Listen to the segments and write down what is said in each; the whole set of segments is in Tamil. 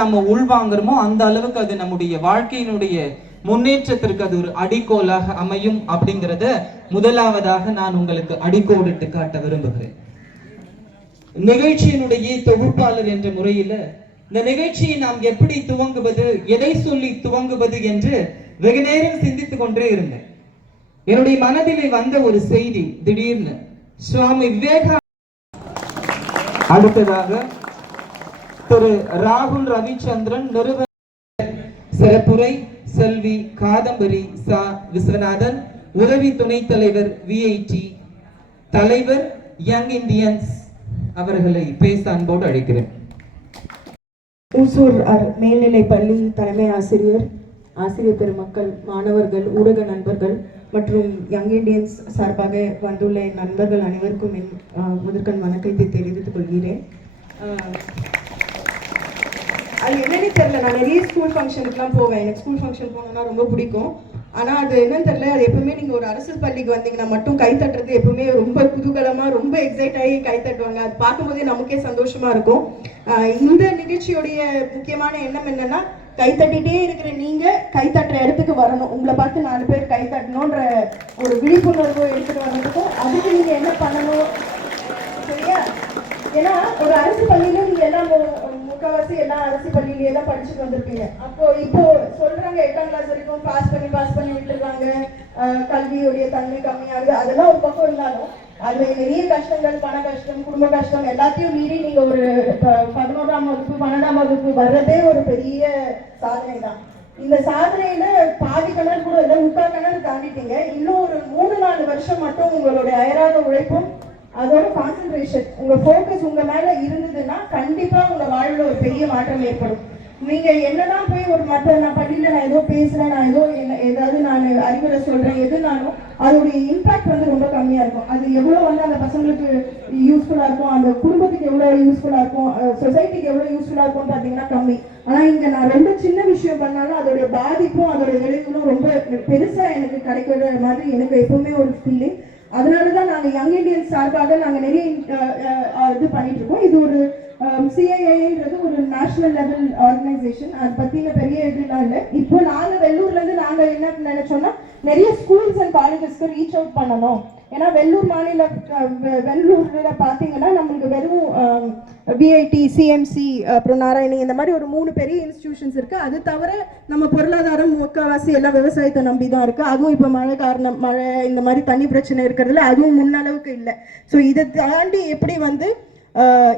நம்ம உள்வாங்குறோமோ அந்த அளவுக்கு அது நம்முடைய வாழ்க்கையினுடைய முன்னேற்றத்திற்கு அது ஒரு அடிக்கோலாக அமையும் அப்படிங்கிறத முதலாவதாக நான் உங்களுக்கு அடிக்கோடிட்டு காட்ட விரும்புகிறேன். நிகழ்ச்சியினுடைய தொகுப்பாளர் என்ற முறையில இந்த நிகழ்ச்சியை நாம் எப்படி துவங்குவது, எதை சொல்லி துவங்குவது என்று வெகு நேரம் சிந்தித்துக் கொண்டே இருந்தேன். என்னுடைய மனதிலே வந்த ஒரு செய்தி திடீர்னு சுவாமி விவேகா, அடுத்ததாக திரு ராகுல் ரவிச்சந்திரன் நிறுவன சிறப்புரை செல்வி காதம்பரி சா விஸ்வநாதன், உதவி துணைத் தலைவர் விஐடி தலைவர் யங் இந்தியன்ஸ் அவர்களை பேச அன்போடு அழைக்கிறேன். ஊசூர் மேல்நிலை பள்ளி தலைமை ஆசிரியர், ஆசிரியர் பெருமக்கள், மாணவர்கள், ஊடக நண்பர்கள் மற்றும் யங் இண்டியன்ஸ் சார்பாக வந்துள்ள நண்பர்கள் அனைவருக்கும் என் முதற்கண் வணக்கத்தை தெரிவித்துக் கொள்கிறேன். அது என்னன்னு தெரியல, நான் நிறைய ஸ்கூல் ஃபங்க்ஷனுக்குலாம் போவேன். எனக்கு ஸ்கூல் ஃபங்க்ஷன் போனோம்னா ரொம்ப பிடிக்கும். ஆனால் அது என்னன்னு தெரியல, அது எப்பவுமே நீங்கள் ஒரு அரசு பள்ளிக்கு வந்தீங்கன்னா மட்டும் கை தட்டுறது எப்பவுமே ரொம்ப குதூகலமாக ரொம்ப எக்ஸைட் ஆகி கை தட்டுவாங்க. அது பார்க்கும்போதே நமக்கே சந்தோஷமா இருக்கும். இந்த நிகழ்ச்சியுடைய முக்கியமான எண்ணம் என்னன்னா, கை தட்டிகிட்டே இருக்கிற நீங்க கை தட்டுற இடத்துக்கு வரணும். உங்களை பார்த்து 4 பேர் கை தட்டணுன்ற ஒரு விழிப்புணர்வு எடுத்துட்டு வர்றதுக்கும் அதுக்கு நீங்க என்ன பண்ணணும், சரியா? ஏன்னா ஒரு அரசு பள்ளியில நீங்க எல்லாம் முக்கால்வாசி எல்லாம் அரசு பள்ளியிலேயே தான் படிச்சுட்டு வந்திருப்பீங்க. இப்போ சொல்றாங்க 8ஆம் கிளாஸ் வரைக்கும் பாஸ் பண்ணி விட்டுருக்காங்க, கல்வியுடைய தன்மை கம்மியாகுது. அதெல்லாம் ஒரு பக்கம் இருந்தாலும் அதுல நிறைய கஷ்டங்கள், பண கஷ்டம், குடும்ப கஷ்டம் எல்லாத்தையும் மீறி நீங்க ஒரு 11ஆம் வகுப்பு 12ஆம் வகுப்பு வர்றதே ஒரு பெரிய சாதனை தான். இந்த சாதனையில பாதி கிணறு கூட இல்லை, 3/4 கிணறு தாண்டிட்டீங்க. இன்னும் ஒரு 3-4 வருஷம் மட்டும் உங்களுடைய அயராத உழைப்பும் அதோட கான்சென்ட்ரேஷன், உங்க ஃபோக்கஸ் உங்க மேல இருந்ததுன்னா கண்டிப்பா உங்க வாழ்வுல ஒரு பெரிய மாற்றம் ஏற்படும். நீங்க என்னதான் போய் ஒரு நான் பள்ளியில நான் ஏதோ பேசுறேன், நான் ஏதாவது நான் அறிவுரை சொல்றேன் எதுனாலும் அதோடைய இம்பாக்ட் வந்து ரொம்ப கம்மியா இருக்கும். அது எவ்வளவு வந்து அந்த பசங்களுக்கு யூஸ்ஃபுல்லா இருக்கும், அந்த குடும்பத்துக்கு எவ்வளவு யூஸ்ஃபுல்லா இருக்கும், சொசைட்டிக்கு எவ்வளவு யூஸ்ஃபுல்லா இருக்கும் பாத்தீங்கன்னா கம்மி. ஆனா இங்க நான் ரொம்ப சின்ன விஷயம் பண்ணாலும் அதோடைய பாதிப்பும் அதோடைய விளைவுகளும் ரொம்ப பெருசா எனக்கு கிடைக்கிற மாதிரி எனக்கு எப்பவுமே ஒரு ஃபீலிங். அதனாலதான் நாங்க யங் இண்டியன்ஸ் சார்பாக நாங்க நிறைய இது பண்ணிட்டு இருக்கோம். இது ஒரு சிஐஐன்றது ஒரு நேஷனல் லெவல் ஆர்கனைசேஷன். அதை பத்தின பெரிய இதெல்லாம் இல்லை. இப்போ நாங்க வெள்ளூர்ல இருந்து நாங்க என்ன நினைச்சோம்னா, நிறைய ஸ்கூல்ஸ் அண்ட் காலேஜஸ்க்கு ரீச் அவுட் பண்ணணும். ஏன்னா வெள்ளூர்ல பாத்தீங்கன்னா நம்மளுக்கு வெறும் விஐடி, சிஎம்சி, அப்புறம் நாராயணி இந்த மாதிரி ஒரு 3 பெரிய இன்ஸ்டிடியூஷன்ஸ் இருக்கு. அது தவிர நம்ம பொருளாதாரம் முக்கால்வாசி எல்லாம் விவசாயத்தை நம்பி தான் இருக்கு. அதுவும் இப்ப மழை இந்த மாதிரி தண்ணி பிரச்சனை இருக்கிறதுல அதுவும் முன்னளவுக்கு இல்லை. ஸோ இதை தாண்டி எப்படி வந்து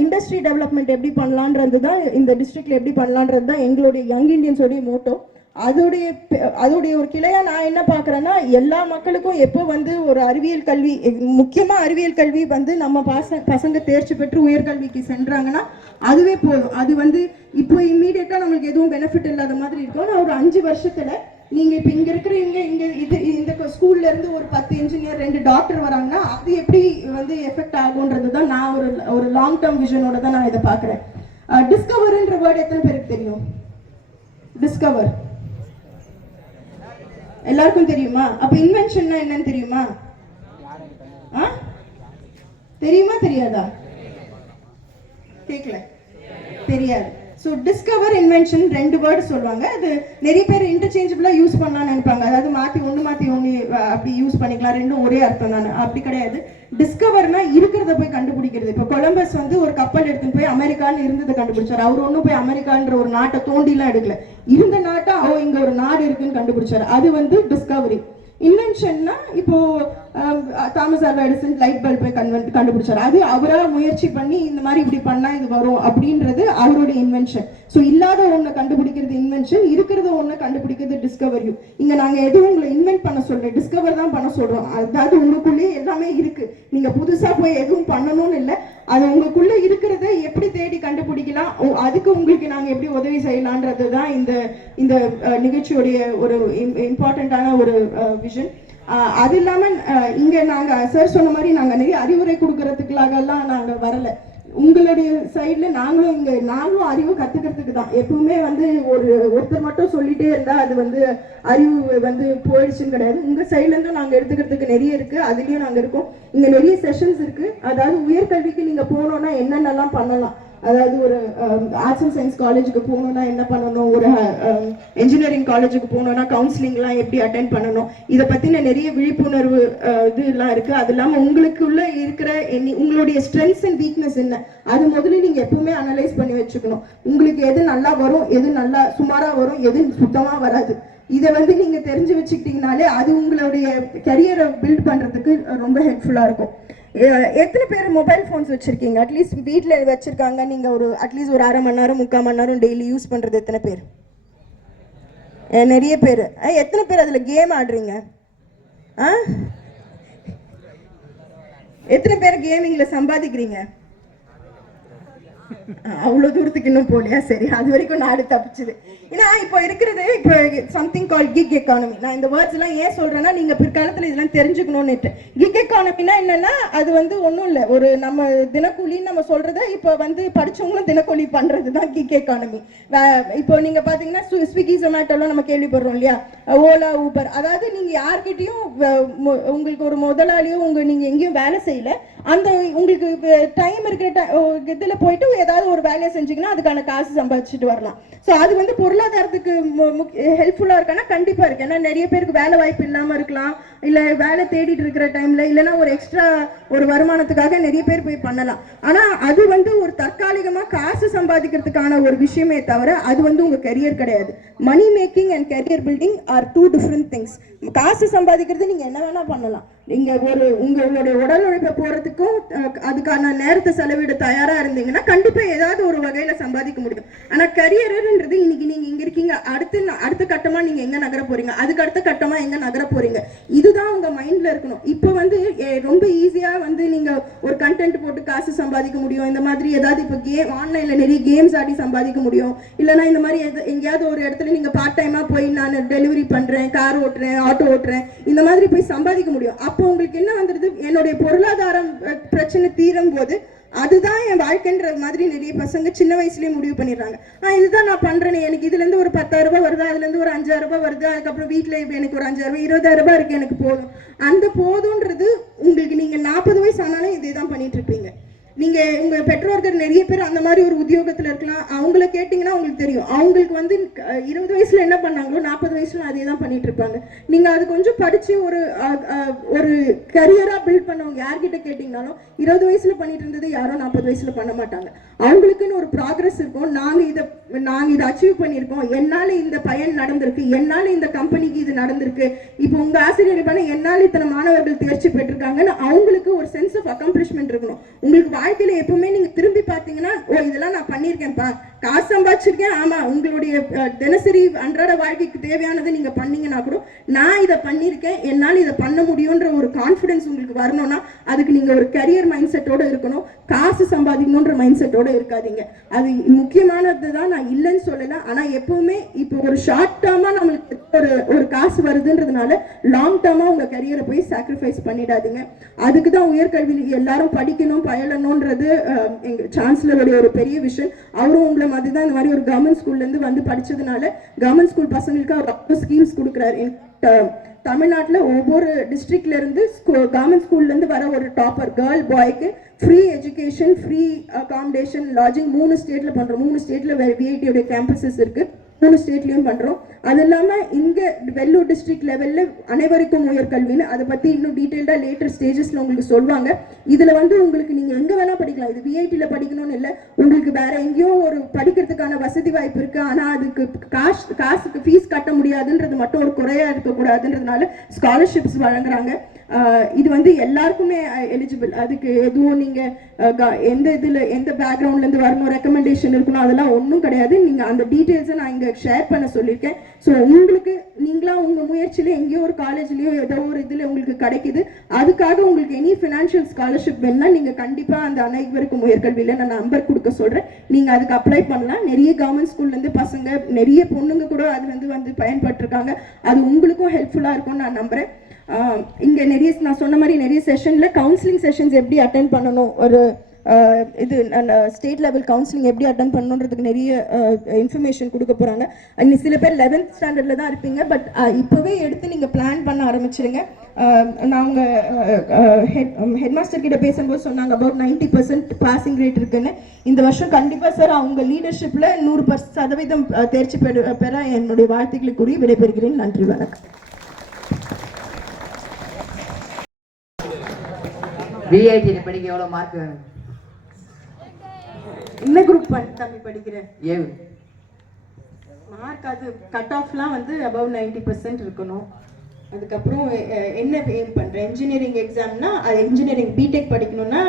இண்டஸ்ட்ரி டெவலப்மெண்ட் எப்படி பண்ணலான்றது தான், இந்த டிஸ்ட்ரிக்ட்ல எப்படி பண்ணலான்றது தான் எங்களுடைய யங் இண்டியன்ஸோடைய மோட்டோ. அதோடைய ஒரு கிளையா நான் என்ன பாக்குறேன்னா, எல்லா மக்களுக்கும் எப்போ வந்து ஒரு அறிவியல் கல்வி, முக்கியமா அறிவியல் கல்வி வந்து நம்ம பசங்க தேர்ச்சி பெற்று உயர்கல்விக்கு சென்றாங்கன்னா அதுவே போதும். அது வந்து இப்போ இம்மீடியட்டா நம்மளுக்கு எதுவும் பெனிஃபிட் இல்லாத மாதிரி இருக்கும். நான் ஒரு 5 வருஷத்துல நீங்க இப்ப இங்க இருக்கிறவங்க இந்த ஸ்கூல்ல இருந்து ஒரு 10 இன்ஜினியர் 2 டாக்டர் வராங்கன்னா அது எப்படி வந்து எஃபெக்ட் ஆகும்ன்றது தான் நான் ஒரு லாங் டேர்ம் விஷனோட தான் நான் இதை பாக்குறேன். டிஸ்கவர்ன்ற வேர்டு எத்தனை பேருக்கு தெரியும்? டிஸ்கவர் எல்லாருக்கும் தெரியுமா? அப்ப இன்வென்ஷன்னா என்னன்னு தெரியுமா? தெரியுமா தெரியாதா? கேட்கல, தெரியாது. ஸோ டிஸ்கவர், இன்வென்ஷன் 2 வேர்டு சொல்லுவாங்க. அது நிறைய பேர் இன்டர்சேஞ்சபிளா யூஸ் பண்ணலாம்னு நினைப்பாங்க. அதாவது மாற்றி ஒன்று அப்படி யூஸ் பண்ணிக்கலாம், ரெண்டும் ஒரே அர்த்தம் தான். அப்படி கிடையாது. டிஸ்கவர்னா இருக்கிறத போய் கண்டுபிடிக்கிறது. இப்போ கொலம்பஸ் வந்து ஒரு கப்பல் எடுத்துன்னு போய் அமெரிக்கான்னு இருந்ததை கண்டுபிடிச்சாரு. அவர் ஒன்றும் போய் அமெரிக்கான்ற ஒரு நாட்டை தோண்டிலாம் எடுக்கல, இருந்த நாட்டை இங்க ஒரு நாடு இருக்குன்னு கண்டுபிடிச்சாரு. அது வந்து டிஸ்கவரி. இன்வென்ஷன்னா இப்போ தாமஸ் ஆல்வா எடிசன் லைட் பல்பை கண்டுபிடிச்சாரு. அது அவரா முயற்சி பண்ணி இந்த மாதிரி இப்படி பண்ணா இது வரும் அப்படின்றது அவருடைய இன்வென்ஷன். ஸோ இல்லாத ஒண்ணு கண்டுபிடிக்கிறது இன்வென்ஷன், இருக்கிறத ஒண்ணு கண்டுபிடிக்கிறது டிஸ்கவரியும். இங்க நாங்க எதுவும் உங்களை இன்வென்ட் பண்ண சொல்றோம், டிஸ்கவர் தான் பண்ண சொல்றோம். அதாவது உங்களுக்குள்ளேயே எல்லாமே இருக்கு, நீங்க புதுசா போய் எதுவும் பண்ணணும்னு இல்லை. அது உங்களுக்குள்ள இருக்கிறத எப்படி தேடி கண்டுபிடிக்கலாம், அதுக்கு உங்களுக்கு நாங்க எப்படி உதவி செய்யலான்றது தான் இந்த நிகழ்ச்சியுடைய ஒரு இம்பார்ட்டன்டான ஒரு விஷன். அது இல்லாம இங்க நாங்க சார் சொன்ன மாதிரி நாங்க நிறைய அறிவுரை கொடுக்கறதுக்காக எல்லாம் நாங்க வரல. உங்களுடைய சைட்ல நாங்களும் அறிவு கத்துக்கிறதுக்கு தான். எப்பவுமே வந்து ஒருத்தர் மட்டும் சொல்லிட்டே இருந்தா அது வந்து அறிவு வந்து போயிடுச்சுன்னு கிடையாது. உங்க சைட்ல இருந்து நாங்க எடுத்துக்கிறதுக்கு நிறைய இருக்கு, அதுலயும் நாங்க இருக்கோம். இங்க நிறைய செஷன்ஸ் இருக்கு. அதாவது உயர்கல்விக்கு நீங்க போனோம்னா என்னென்னலாம் பண்ணலாம், அதாவது ஒரு ஆர்ட்ஸ் அண்ட் சயின்ஸ் காலேஜுக்கு போகணுன்னா என்ன பண்ணணும், ஒரு இன்ஜினியரிங் காலேஜுக்கு போகணுன்னா கவுன்சிலிங்லாம் எப்படி அட்டென்ட் பண்ணணும், இதை பற்றின நிறைய விழிப்புணர்வு இதெல்லாம் இருக்குது. அது இல்லாமல் உங்களுக்குள்ள இருக்கிற உங்களுடைய ஸ்ட்ரென்த்ஸ் அண்ட் வீக்னஸ் என்ன, அது முதல்ல நீங்கள் எப்பவுமே அனலைஸ் பண்ணி வச்சுக்கணும். உங்களுக்கு எது நல்லா வரும், எது நல்லா சுமாராக வரும், எது சுத்தமாக வராது. இதை வந்து நீங்கள் தெரிஞ்சு வச்சுக்கிட்டீங்கனாலே அது உங்களுடைய கரியரை பில்ட் பண்ணுறதுக்கு ரொம்ப ஹெல்ப்ஃபுல்லாக இருக்கும். எத்தனை பேர் மொபைல் ஃபோன்ஸ் வச்சுருக்கீங்க? அட்லீஸ்ட் வீட்டில் வச்சுருக்காங்க, நீங்கள் ஒரு அட்லீஸ்ட் ஒரு 1/2 மணி நேரம் 3/4 மணி நேரம் டெய்லி யூஸ் பண்ணுறது எத்தனை பேர்? நிறைய பேர். எத்தனை பேர் அதில் கேம் ஆடுறீங்க? எத்தனை பேர் கேமிங்கில் சம்பாதிக்கிறீங்க? அவ்வளோ தூரத்துக்கு இன்னும் போலியா? சரி, அது வரைக்கும் நாடு தப்பிச்சுது. ஏன்னா இப்போ இருக்கிறது இப்போ சம்திங் கால் கிக் எக்கானமி. நான் இந்த வேர்ட்ஸ் எல்லாம் ஏன் சொல்றேன்னா, நீங்க பிற்காலத்தில் இதெல்லாம் தெரிஞ்சுக்கணும்னுட்டு. கிக் எக்கானமினா என்னன்னா, அது வந்து ஒன்றும் இல்லை, ஒரு நம்ம தினக்கூலின்னு நம்ம சொல்றத இப்போ வந்து படிச்சவங்களும் தினக்கூலி பண்றது தான் கிக் எக்கானமி. இப்போ நீங்க பாத்தீங்கன்னா ஸ்விக்கி ஜொமேட்டோலாம் நம்ம கேள்விப்படுறோம் இல்லையா, ஓலா ஊபர். அதாவது நீங்க யார்கிட்டயும் உங்களுக்கு ஒரு முதலாளியோ நீங்க எங்கேயும் வேலை செய்யல, அந்த உங்களுக்கு டைம் இருக்கிற இதுல போயிட்டு ஏதாவது ஒரு வேலையை செஞ்சீங்கன்னா அதுக்கான காசு சம்பாதிச்சுட்டு வரலாம். ஸோ அது வந்து பொருளாதாரத்துக்கு ஹெல்ப்ஃபுல்லா இருக்கான்னா கண்டிப்பா இருக்கு. ஏன்னா நிறைய பேருக்கு வேலை வாய்ப்பு இல்லாம இருக்கலாம், இல்ல வேலை தேடிட்டு இருக்கிற டைம்ல, இல்லைன்னா ஒரு எக்ஸ்ட்ரா ஒரு வருமானத்துக்காக நிறைய பேர் போய் பண்ணலாம். ஆனா அது வந்து ஒரு தற்காலிகமா காசு சம்பாதிக்கிறதுக்கான ஒரு விஷயமே தவிர அது வந்து உங்க கரியர் கிடையாது. Money making and career building are 2 different things. காசு சம்பாதிக்கிறது நீங்க என்ன வேணா பண்ணலாம். நீங்க உங்களுடைய உடல் உழைப்பை போறதுக்கும் அதுக்கான நேரத்தை செலவிட தயாரா இருந்தீங்கன்னா கண்டிப்பா ஏதாவது ஒரு வகையில சம்பாதிக்க முடியும். ஆனா கரியர்ன்றது இன்னைக்கு நீங்க இங்க இருக்கீங்க, அடுத்த கட்டமா நீங்க எங்க நகர போறீங்க, அதுக்கு அடுத்த கட்டமா எங்க நகர போறீங்க, இதுதான் உங்க மைண்ட்ல இருக்கணும். இப்போ வந்து ரொம்ப ஈஸியா வந்து நீங்க ஒரு கண்டென்ட் போட்டு காசு சம்பாதிக்க முடியும். இந்த மாதிரி ஏதாவது இப்போ ஆன்லைன்ல நிறைய கேம்ஸ் ஆடி சம்பாதிக்க முடியும். இல்லைன்னா இந்த மாதிரி எங்கேயாவது ஒரு இடத்துல நீங்க பார்ட் டைமா போய் நான் டெலிவரி பண்றேன், கார் ஓட்டுறேன், ஆட்டோ ஓட்டுறேன், இந்த மாதிரி போய் சம்பாதிக்க முடியும். அப்போ உங்களுக்கு என்ன வந்துடுது, என்னுடைய பொருளாதாரம் பிரச்சனை தீரும் போது அதுதான் என் வாழ்க்கைன்ற மாதிரி நிறைய பசங்க சின்ன வயசுலயே முடிவு பண்ணிடுறாங்க. இதுதான் நான் பண்றேன்னு, எனக்கு இதுல இருந்து ஒரு 10,000 ரூபாய் வருது, அதுல இருந்து ஒரு 5,000 ரூபாய் வருது, அதுக்கப்புறம் வீட்டுல எனக்கு ஒரு 5,000 ரூபாய் 20,000 ரூபாய் இருக்கு, எனக்கு போதும். அந்த போதும்ன்றது உங்களுக்கு நீங்க 40 வயசு ஆனாலும் இதே தான் பண்ணிட்டு இருப்பீங்க. நீங்க உங்க பெற்றோர்கள் நிறைய பேர் அந்த மாதிரி ஒரு உத்தியோகத்துல இருக்கலாம். அவங்கள கேட்டீங்கன்னா உங்களுக்கு தெரியும், அவங்களுக்கு வந்து 20 வயசுல என்ன பண்ணாங்களோ 40 வயசுல அதே தான் பண்ணிட்டு இருப்பாங்க. நீங்க அது கொஞ்சம் படிச்சு ஒரு கரியரா பில்ட் பண்ணவங்க யார்கிட்ட கேட்டீங்கன்னாலும் 20 வயசுல பண்ணிட்டு இருந்தது யாரும் 40 வயசுல பண்ண மாட்டாங்க. அவங்களுக்குன்னு ஒரு ப்ராக்ரஸ் இருக்கும். நாங்க இதை அச்சீவ் பண்ணியிருக்கோம், என்னால இந்த பயன் நடந்திருக்கு, என்னால இந்த கம்பெனிக்கு இது நடந்திருக்கு, இப்போ உங்க ஆசிரியர் பண்ண என்னால இத்தனை மாணவர்கள் தேர்ச்சி பெற்றிருக்காங்கன்னு அவங்களுக்கு ஒரு சென்ஸ் ஆஃப் அக்கம்ப்ளிஷ்மெண்ட் இருக்கணும். உங்களுக்கு வாழ்க்கையில எப்பவுமே நீங்க திரும்பி பாத்தீங்கன்னா, இதெல்லாம் நான் பண்ணிருக்கேன்ப்பா, காசு சம்பாதிச்சிருக்கேன், ஆமா, உங்களுடைய தினசரி அன்றாட வாழ்க்கைக்கு தேவையானதை நீங்க பண்ணீங்கன்னா கூட நான் இதை பண்ணிருக்கேன், என்னால இதை பண்ண முடியும்ன்ற ஒரு கான்பிடன்ஸ் உங்களுக்கு வரணும்னா அதுக்கு நீங்க ஒரு கரியர் மைண்ட் செட்டோட இருக்கணும். காசு சம்பாதிக்கணும்ன்ற மைண்ட் செட்டோட இருக்காதீங்க. அது முக்கியமானதுதான், நான் இல்லைன்னு சொல்லல. ஆனா எப்பவுமே இப்போ ஒரு ஷார்ட் டேர்மா நம்மளுக்கு ஒரு காசு வருதுன்றதுனால லாங் டேர்மா உங்க கரியரை போய் சாக்ரிஃபைஸ் பண்ணிடாதீங்க. அதுக்குதான் உயர்கல்வி எல்லாரும் படிக்கணும், பயணணும்ன்றது எங்க சான்சலருடைய ஒரு பெரிய விஷயம். அவரும் உங்களை மாதிரி தான் இந்த மாதிரி ஒரு கவர்மெண்ட் ஸ்கூல்ல இருந்து வந்து படிச்சதுனால கவர்மெண்ட் ஸ்கூல் பசங்களுக்கு அவர் ஸ்கீம்ஸ் கொடுக்குறாரு. தமிழ்நாட்டில் ஒவ்வொரு டிஸ்ட்ரிக்ட்ல இருந்து கவர்மெண்ட் ஸ்கூல்ல இருந்து வர ஒரு டாப்பர் கேர்ள் பாய்க்கு free education, free accommodation, lodging 3 ஸ்டேட்ல பண்றோம். 3 ஸ்டேட்ல விஐடியோட கேம்பஸஸ் இருக்கு, 3 ஸ்டேட்லயும் பண்றோம். அது இல்லாம இங்க வெள்ளூர் டிஸ்ட்ரிக்ட் லெவல்ல அனைவருக்கும் உயர்கல்வின்னு அதை பத்தி இன்னும் டீடைல்டா லேட்டர் ஸ்டேஜஸ்ல உங்களுக்கு சொல்லுவாங்க. இதுல வந்து உங்களுக்கு நீங்க எங்க வேணா படிக்கலாம், இது விஐடில படிக்கணும்னு இல்லை, உங்களுக்கு வேற எங்கேயோ ஒரு படிக்கிறதுக்கான வசதி வாய்ப்பு இருக்கு, ஆனா அதுக்கு காசுக்கு ஃபீஸ் கட்ட முடியாதுன்றது மட்டும் ஒரு குறையா இருக்கக்கூடாதுன்றதுனால ஸ்காலர்ஷிப்ஸ் வழங்குறாங்க. இது வந்து எல்லாருக்குமே எலிஜிபிள். அதுக்கு எதுவும் நீங்க எந்த பேக்ரவுண்ட்ல இருந்து வரணும், ரெக்கமெண்டேஷன் இருக்கணும், அதெல்லாம் ஒன்றும் கிடையாது. நீங்க அந்த டீட்டெயில்ஸை நான் இங்க ஷேர் பண்ண சொல்லியிருக்கேன். ஸோ உங்களுக்கு நீங்களா உங்க முயற்சியில எங்கேயோ ஒரு காலேஜ்லயோ ஏதோ ஒரு இதுல உங்களுக்கு கிடைக்குது, அதுக்காக உங்களுக்கு எனி ஃபினான்ஷியல் ஸ்காலர்ஷிப் வேணும்னா நீங்க கண்டிப்பா அந்த அனைவருக்கும் உயர்கல்வியில நான் நம்பர் கொடுக்க சொல்றேன், நீங்க அதுக்கு அப்ளை பண்ணலாம். நிறைய கவர்மெண்ட் ஸ்கூல்ல இருந்து பசங்க, நிறைய பொண்ணுங்க கூட அதுல இருந்து வந்து பயன்பட்டிருக்காங்க. அது உங்களுக்கும் ஹெல்ப்ஃபுல்லா இருக்கும்னு நான் நம்புறேன். இங்க நிறைய நான் சொன்ன மாதிரி நிறைய செஷன்ல கவுன்சிலிங் செஷன்ஸ் எப்படி அட்டென்ட் பண்ணணும், ஒரு இது ஸ்டேட் லெவல் கவுன்சிலிங் எப்படி அட்டன் பண்ணணுன்றதுக்கு நிறைய இன்ஃபர்மேஷன் கொடுக்க போகிறாங்க. இன்னும் சில பேர் 11th ஸ்டாண்டர்டில் தான் இருப்பீங்க, பட் இப்போவே எடுத்து நீங்கள் பிளான் பண்ண ஆரம்பிச்சிருங்க. நான் உங்கள் ஹெட் மாஸ்டர் கிட்ட பேசும்போது சொன்னாங்க about 90% பாசிங் ரேட் இருக்குன்னு. இந்த வருஷம் கண்டிப்பாக சார் அவங்க லீடர்ஷிப்பில் 100% தேர்ச்சி பெற என்னுடைய வாழ்த்துக்களை கூறி விடைபெறுகிறேன். நன்றி, வணக்கம். விஐடி படிக்க எவ்வளவு மார்க் வேணும்? என்ன குரூப் தம்பி படிக்கிறேன்? ஏழு மார்க். அது கட் ஆஃப்லாம் வந்து above 90% இருக்கணும். அதுக்கப்புறம் என்ன எய்ம் பண்ணுறேன், இன்ஜினியரிங் எக்ஸாம்னா அது இன்ஜினியரிங் பிடெக் படிக்கணும்னா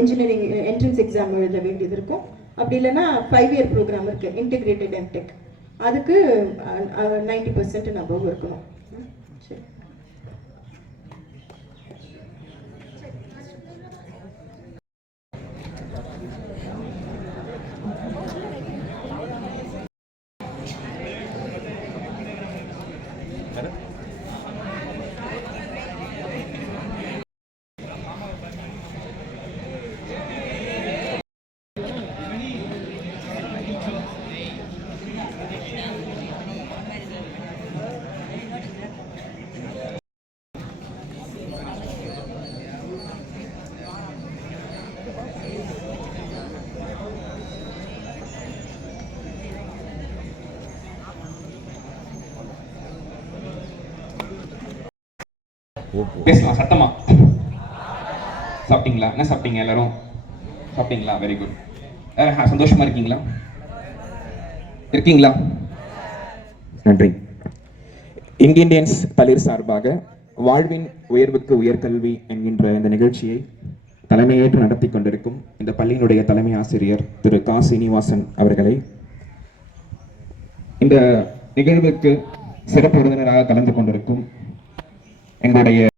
இன்ஜினியரிங் என்ட்ரன்ஸ் எக்ஸாம் எழுத வேண்டியது இருக்கும். அப்படி இல்லைன்னா 5 year ப்ரோக்ராம் இருக்குது, இன்டிகிரேட்டட் எம்டெக். அதுக்கு 90% above இருக்கணும். சரி. பேசலாம் சத்தமா. சாப்பிட்டீங்களா? என்ன சாப்பிட்டீங்க? எல்லாரும் சாப்பிட்டீங்களா? Very good. சந்தோஷமா இருக்கீங்களா? இருக்கீங்களா? நன்றி. இந்தியன்ஸ் பள்ளியர் சார்பாக வாழ்வின் உயர்வுக்கு உயர்கல்வி என்கின்ற இந்த நிகழ்ச்சியை தலைமையேற்று நடத்தி கொண்டிருக்கும் இந்த பள்ளியினுடைய தலைமை ஆசிரியர் திரு கா சீனிவாசன் அவர்களை இந்த நிகழ்வுக்கு சிறப்பு விருந்தினராக கலந்து கொண்டிருக்கும் எங்களுடைய